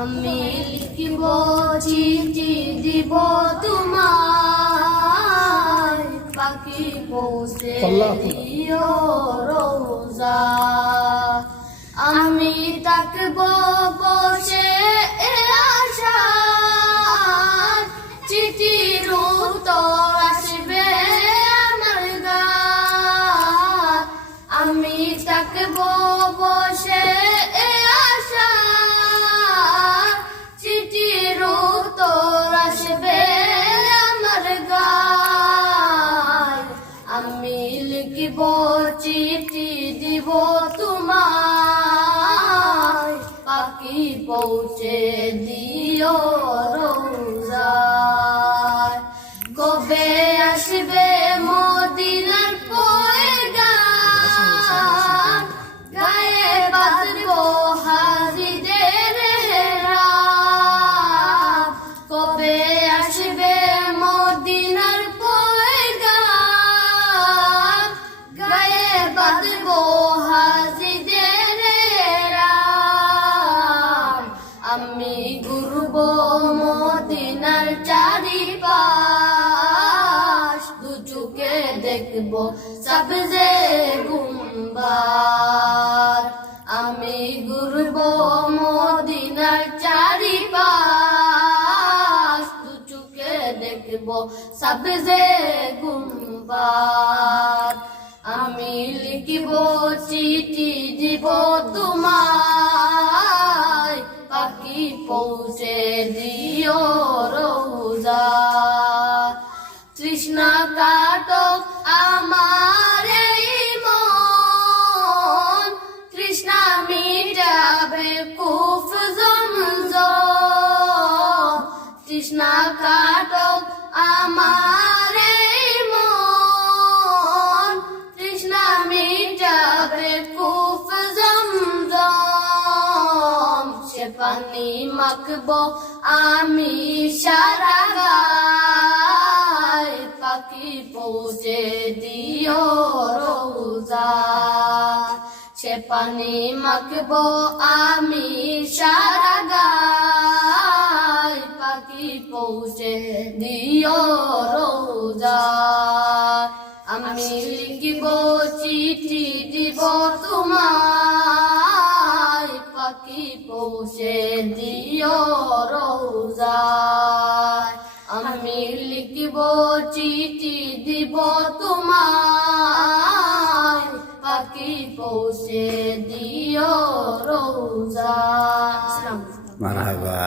আমি লিখিব চিঠি দিব তোমায়, পাখি পৌঁছে দিও রোজা। আমি থাকব বসে আশায়, চিঠির উত্তর আসবে আমার গায়। আমি থাকব বসে আশায়, চিঠির উত্তর আসবে আমার গায়। আমি লিখিব চিঠি দিব তোমায়, পাখি পৌঁছে দিও রোজায়। কবে আসবে মদিনার পয়গাম, গায়ে বাঁধব হাজিদের হেরাম। কবে আসবে মদিনার পয়গাম, গায়ে বাঁধব হাজিদের হেরাম। আমি ঘুরব মদিনার চারিপাশ, দু চোখে দেখব সবজে গুম্বার। আমি ঘুরব মদিনার চারিপাশ, দু চোখে দেখব সবজে গুম্বার। আমি লিখিব চিঠি দিব তোমায়, পাখি পৌঁছে দিও রোজা। তৃষ্ণা কাটক আমার এই মন, তৃষ্ণা মিটাবে কুফ জমজম। তৃষ্ণা কাটক আমার এই মন, তৃষ্ণা মিটাবে কুফ জমজম। সে পানি মাখব আমি সারা গায়, পাখি পৌঁছে দিও রোজা। সে পানি মাখব আমি সারা গায়, পাখি পৌঁছে দিও রোজা। আমি লিখিব চিঠি দিব তোমায়, পাখি পৌঁছে দিও রোজা। আমি লিখিব চিঠি দিব তোমায়, পাখি পৌঁছে দিও রোজা। মারহাবা।